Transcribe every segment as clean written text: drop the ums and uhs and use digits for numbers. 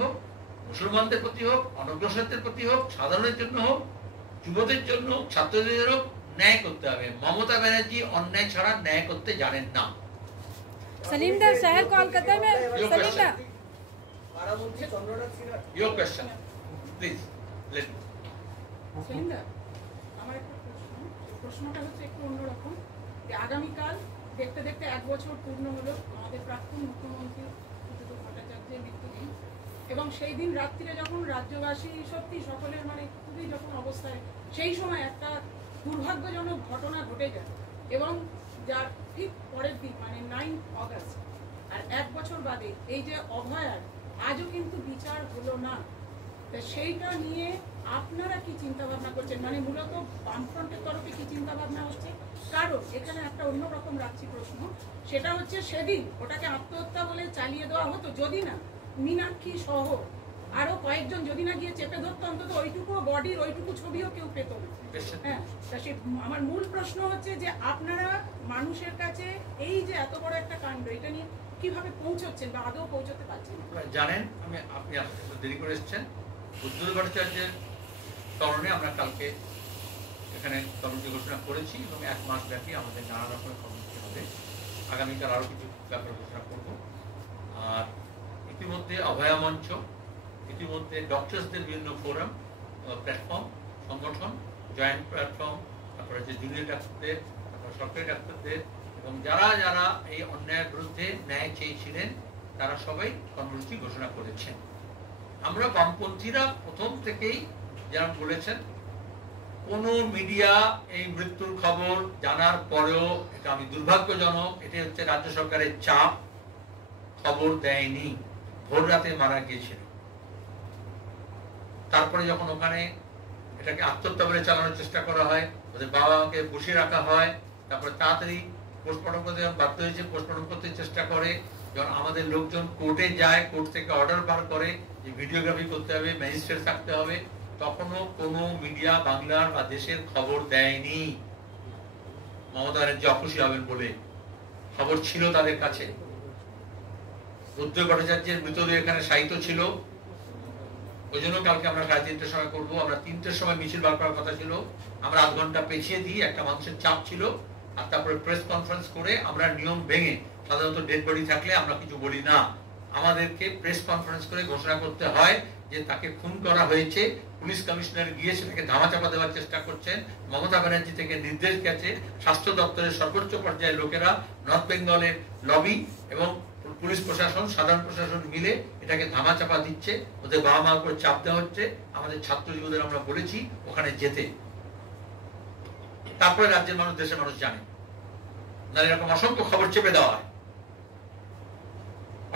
হোক, মুসলমানদের প্রতি হোক, অনগ্রসরদের প্রতি হোক, সাধারণের জন্য হোক, যুবদের জন্য, ছাত্রদের হোক, ন্যায় করতে হবে। মমতা ব্যানার্জি অন্যায় ছাড়া ন্যায় করতে জানেন না। सलीम दा शहर कोलकाता में सलीम दा your question please let me Salim দা, আমার একটা প্রশ্নটা হচ্ছে একটু অন্যরকম। আগামীকাল দেখতে দেখতে 1 বছর পূর্ণ হলো আমাদের প্রাক্তন মুখ্যমন্ত্রী সুব্রত ভট্টাচার্যের মৃত্যুদিন, এবং সেই দিন রাত্রিরে যখন রাজ্যবাসী সত্যি সকলের মানে খুবই যখন অবস্থায়, সেই সময় একটা দুর্ভাগ্যজনক ঘটনা ঘটে যায়, এবং যার ঠিক পরের দিন মানে 9 অগস্ট, আর 1 বছর বাদে এই যে অভয়ার আজও কিন্তু বিচার হলো না। সেইটা নিয়ে আপনারা কি চিন্তা ভাবনা করছেন? মানে মূলত বামফ্রন্টের তরফে কি চিন্তা ভাবনা হচ্ছে? কারণ এখানে একটা অন্যরকম রাখছি প্রশ্ন, সেটা হচ্ছে সেদিন ওটাকে আত্মহত্যা বলে চালিয়ে দেওয়া হতো যদি না মীনাক্ষী সহ আরো কয়েকজন যদি না গিয়ে চেপে ধরতো, অন্তত ওইটুকু বডির ওইটুকু ছবিও কেউ পেত না। হ্যাঁ, তা সে আমার মূল প্রশ্ন হচ্ছে যে আপনারা মানুষের কাছে এই যে এত বড় একটা কাণ্ড, এটা নিয়ে কিভাবে পৌঁছচ্ছেন বা আদৌ পৌঁছতে পারছেন? জানেন, আপনি দেরি করে এসেছেন। বুদ্ধদেব ভট্টাচার্যের কারণে আমরা কালকে এখানে কর্মসূচি ঘোষণা করেছি, এবং 1 মাস ব্যাপী আমাদের নানা রকমের কর্মসূচি হবে। আগামীকাল আরও কিছু ব্যাপার ঘোষণা করব। আর ইতিমধ্যে অভয়া মঞ্চ, ইতিমধ্যে ডক্টরসদের বিভিন্ন ফোরাম, প্ল্যাটফর্ম, সংগঠন, জয়েন্ট প্ল্যাটফর্ম, তারপরে যে জুনিয়র ডাক্তারদের, তারপরে সরকারি ডাক্তারদের, এবং যারা যারা এই অন্যায়ের বিরুদ্ধে ন্যায় চেয়েছিলেন তারা সবাই কর্মসূচি ঘোষণা করেছেন। আমরা বামপন্থীরা প্রথম থেকেই যেমন বলেছেন, কোন মিডিয়া এই মৃত্যুর খবর জানার পরেও, এটা আমি দুর্ভাগ্যজনক, এটা হচ্ছে রাজ্য সরকারের চাপ, খবর দেয়নি। ভোর রাতে মারা গিয়েছিল। তারপরে যখন ওখানে এটাকে আত্মহত্যা বলে চালানোর চেষ্টা করা হয়, ওদের বাবা মাকে বসিয়ে রাখা হয়, তারপরে তাড়াতাড়ি পোস্টমর্টম করতে বাধ্য হয়েছে, পোস্টমর্টম করতে চেষ্টা করে। যখন আমাদের লোকজন কোর্টে যায়, কোর্ট থেকে অর্ডার বার করে যে ভিডিওগ্রাফি করতে হবে, ম্যাজিস্ট্রেট থাকতে হবে, তখনও কোনো মিডিয়া বাংলার বা দেশের খবর দেয়নি। মমতা ব্যানার্জি অখুশি হবেন বলে খবর ছিল তাদের কাছে। বুদ্ধদেব ভট্টাচার্যের মৃতদেহ এখানে সাহিত্য ছিল, ওই জন্য কালকে আমরা 3:30টার সময় করবো। আমরা 3টের সময় মিছিল বার করার কথা ছিল, আমরা আধ ঘন্টা পেছিয়ে দিই, একটা মানুষের চাপ ছিল। আর তারপরে প্রেস কনফারেন্স করে আমরা নিয়ম ভেঙে, সাধারণত ডেড বডি থাকলে আমরা কিছু বলি না, আমাদেরকে প্রেস কনফারেন্স করে ঘোষণা করতে হয় যে তাকে খুন করা হয়েছে। পুলিশ কমিশনার গিয়ে সেটাকে ধামাচাপা দেওয়ার চেষ্টা করছেন। মমতা ব্যানার্জি থেকে নির্দেশ গেছে, স্বাস্থ্য দপ্তরের সর্বোচ্চ পর্যায়ের লোকেরা, নর্থ বেঙ্গলের লবি এবং পুলিশ প্রশাসন, সাধারণ প্রশাসন মিলে এটাকে ধামাচাপা দিচ্ছে, ওদের বাবা মার উপর চাপ দেওয়া হচ্ছে। আমাদের ছাত্র যুবদের আমরা বলেছি ওখানে যেতে, তারপরে রাজ্যের মানুষ, দেশের মানুষ জানে না। এরকম অসংখ্য খবর চেপে দেওয়া হয়,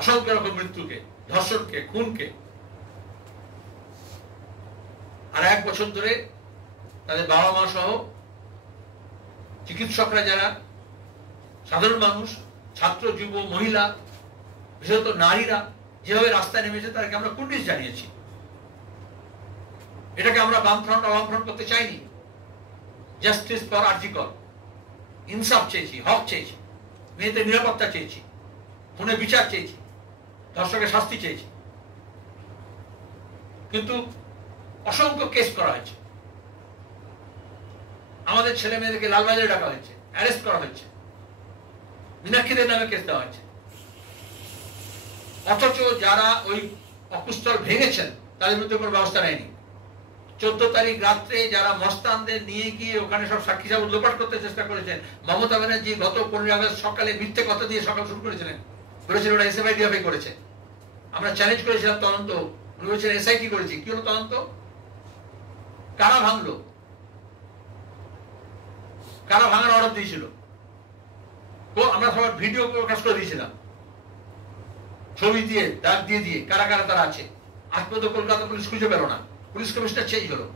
অসংখ্য রকম মৃত্যুকে, ধর্ষণকে, খুনকে। আর 1 বছর ধরে তাদের বাবা মা সহ চিকিৎসকরা, যারা সাধারণ মানুষ, ছাত্র, যুব, মহিলা, বিশেষত নারীরা যেভাবে রাস্তায় নেমেছে তাদেরকে আমরা কুর্নিশ জানিয়েছি। এটাকে আমরা বামফ্রন্ট অবামফ্রন্ট করতে চাইনি। জাস্টিস ফর আরজিকর, ইনসাফ চেয়েছি, হক চেয়েছি, মেয়েদের নিরাপত্তা চেয়েছি, খুনে বিচার চেয়েছি, ধর্ষকের শাস্তি চেয়েছি। কিন্তু অসংখ্য কেস করা হয়েছে, আমাদের ছেলে মেয়েদেরকে লালবাজারে ডাকা হয়েছে, অ্যারেস্ট করা হয়েছে, মীনাক্ষীদের নামে কেস দেওয়া হয়েছে। অথচ যারা ওই অকুস্থল ভেঙেছেন তাদের বিরুদ্ধে কোনো ব্যবস্থা নেয়নি। 14 তারিখ রাত্রে যারা মস্তানদের নিয়ে গিয়ে ওখানে সব সাক্ষী সাবুত লোপাট করতে চেষ্টা করেছেন, মমতা ব্যানার্জি গত 15 আগস্ট সকালে মিথ্যে কথা দিয়ে সকাল শুরু করেছিলেন, বলেছিলেন ওরা এসএফআইডিএফআই করেছে। আমরা চ্যালেঞ্জ করেছিলাম তদন্ত, উনি বলছেন এসআইটি করেছি। কি হলো তদন্ত? কারা ভাঙলো? কারা ভাঙার অর্ডার দিয়েছিল? তো আমরা সবার ভিডিও প্রকাশ করে দিয়েছিলাম, ছবি দিয়ে, দাগ দিয়ে দিয়ে কারা কারা তারা আছে। আজ পর্যন্ত কলকাতা পুলিশ খুঁজে পেল না, পুলিশ কমিশনার চেঞ্জ হলো।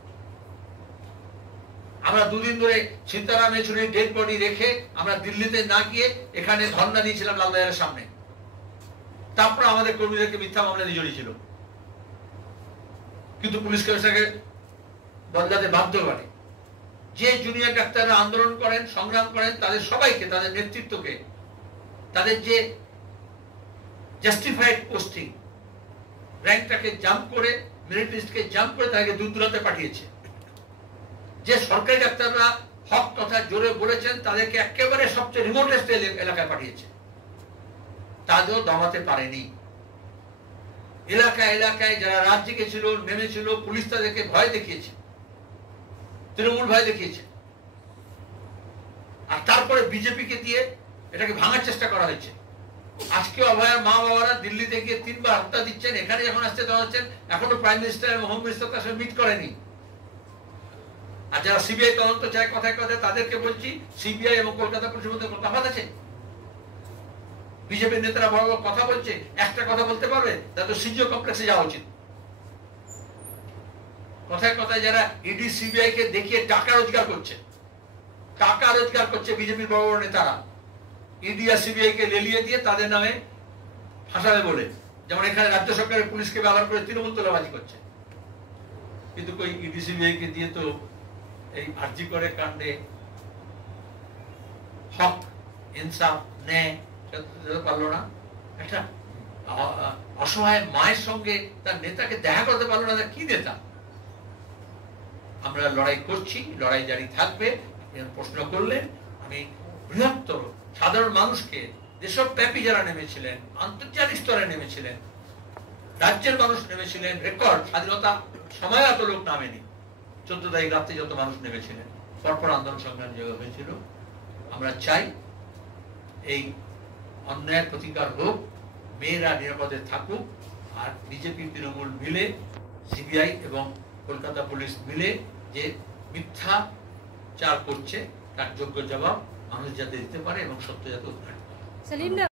আমরা 2 দিন ধরে সীতারাম ইয়েচুরির ডেড বডি রেখে আমরা দিল্লিতে না গিয়ে এখানে ধর্ণা দিয়েছিলাম লালবাজারের সামনে। তারপর আমাদের কর্মীদেরকে মিথ্যা মামলা দিয়ে জড়িয়েছিল, কিন্তু পুলিশ কমিশনারকে বদলাতে বাধ্য করে। যে জুনিয়র ডাক্তাররা আন্দোলন করেন, সংগ্রাম করেন, তাদের সবাইকে, তাদের নেতৃত্বকে, তাদের যে জাস্টিফাইড পোস্টিং র্যাঙ্কটাকে জাম্প করে, মেরিট লিস্টকে জাম্প করে তাকে দূর দূরান্তে পাঠিয়েছে। যে সরকারি ডাক্তাররা হক কথা জোরে বলেছেন তাদেরকে একেবারে সবচেয়ে রিমোটেস্ট এলাকায় পাঠিয়েছে, তাদেরও দমাতে পারেনি। এলাকায় এলাকায় যারা রাজ্যে গেছিল, নেমেছিল, পুলিশ তাদেরকে ভয় দেখিয়েছে, তৃণমূল ভয় দেখিয়েছে। আর তারপরে বিজেপিকে দিয়ে এটাকে ভাঙার চেষ্টা করা হয়েছে। আজকে অভয়ার মা বাবারা দিল্লিতে গিয়ে 3 বার হত্যা দিচ্ছেন, এখানে যখন আসতে দেওয়া হচ্ছেন এখনো প্রাইম মিনিস্টার এবং হোম মিনিস্টার তার সাথে মিট করেনি। আর যারা সিবিআই তদন্ত চায় কথায় কথায় তাদেরকে বলছি সিবিআই এবং কলকাতা পুলিশের মধ্যে কোনো তফাৎ আছে? বিজেপির নেতারা বড় বড় কথা বলছে, একটা কথা বলতে পারবে? তা তো সিজিও কমপ্লেক্সে যাওয়া উচিত। কথায় কথায় যারা ইডি সিবিআই কে দেখিয়ে টাকা রোজগার করছে, টাকা রোজগার করছে বিজেপির বড় বড় নেতারা, ইডি আর সিবিআই কে লেলিয়ে দিয়ে তাদের নামে ফাঁসাবে বলে। যেমন এখানে রাজ্য সরকারের পুলিশকে ব্যবহার করে তৃণমূল তোলাবাজি করছে। কিন্তু কই ইডি সিবিআই কে দিয়ে তো এই আরজি করে কাণ্ডে হক, ইনসাফ, ন্যায় পারলো না। একটা অসহায় মায়ের সঙ্গে তার নেতাকে দেখা করতে পারলো না, কি নেতা? আমরা লড়াই করছি, লড়াই জারি থাকবে। প্রশ্ন করলেন, আমি বৃহত্তর সাধারণ মানুষকে, দেশব্যাপী যারা নেমেছিলেন, আন্তর্জাতিক স্তরে নেমেছিলেন, রাজ্যের মানুষ নেমেছিলেন, রেকর্ড স্বাধীনতা সময় এত লোক নামেনি। 14 তারিখ রাত্রে যত মানুষ নেমেছিলেন, পরপর আন্দোলন সংগ্রাম যেভাবে হয়েছিল, আমরা চাই এই অন্যায়ের প্রতিকার হোক, মেয়েরা নিরাপদে থাকুক। আর বিজেপি তৃণমূল মিলে, সিবিআই এবং কলকাতা পুলিশ মিলে যে মিথ্যাচার করছে তার যোগ্য জবাব মানুষ যাতে দিতে পারে এবং সত্য যাতে উদ্ঘাটন করে।